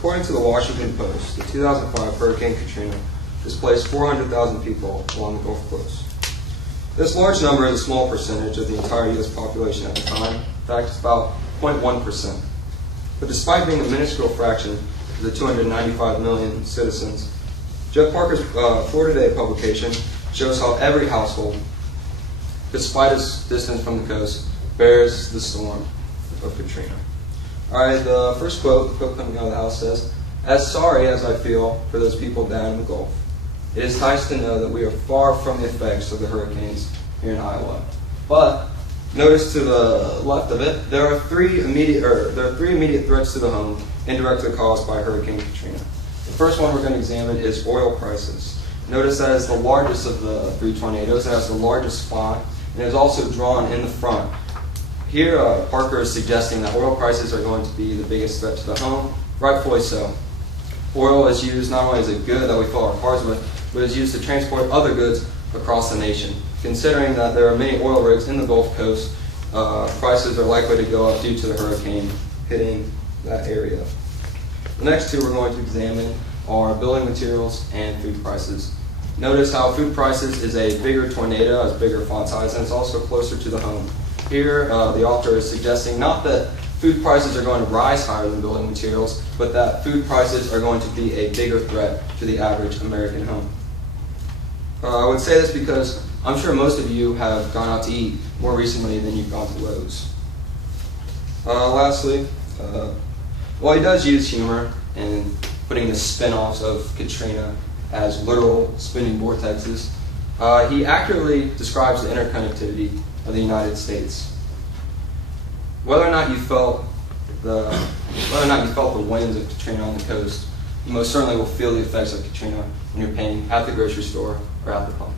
According to the Washington Post, the 2005 Hurricane Katrina displaced 400,000 people along the Gulf Coast. This large number is a small percentage of the entire U.S. population at the time. In fact, it's about 0.1%. But despite being a minuscule fraction of the 295 million citizens, Jeff Parker's Florida Day publication shows how every household, despite its distance from the coast, bears the storm of Katrina. All right, the first quote, the quote coming out of the house says, "As sorry as I feel for those people down in the Gulf, it is nice to know that we are far from the effects of the hurricanes here in Iowa." But notice to the left of it, there are three immediate threats to the home indirectly caused by Hurricane Katrina. The first one we're going to examine is oil prices. Notice that is the largest of the three tornadoes. It has the largest spot, and it is also drawn in the front. Here, Parker is suggesting that oil prices are going to be the biggest threat to the home, rightfully so. Oil is used not only as a good that we fill our cars with, but is used to transport other goods across the nation. Considering that there are many oil rigs in the Gulf Coast, prices are likely to go up due to the hurricane hitting that area. The next two we're going to examine are building materials and food prices. Notice how food prices is a bigger tornado, has bigger font size, and it's also closer to the home. Here, the author is suggesting not that food prices are going to rise higher than building materials, but that food prices are going to be a bigger threat to the average American home. I would say this because I'm sure most of you have gone out to eat more recently than you've gone to Lowe's. Lastly, while he does use humor in putting the spin-offs of Katrina as literal spinning vortexes, he accurately describes the interconnectivity of the United States. Whether or not you felt the winds of Katrina on the coast, you most certainly will feel the effects of Katrina when you're paying at the grocery store or at the pump.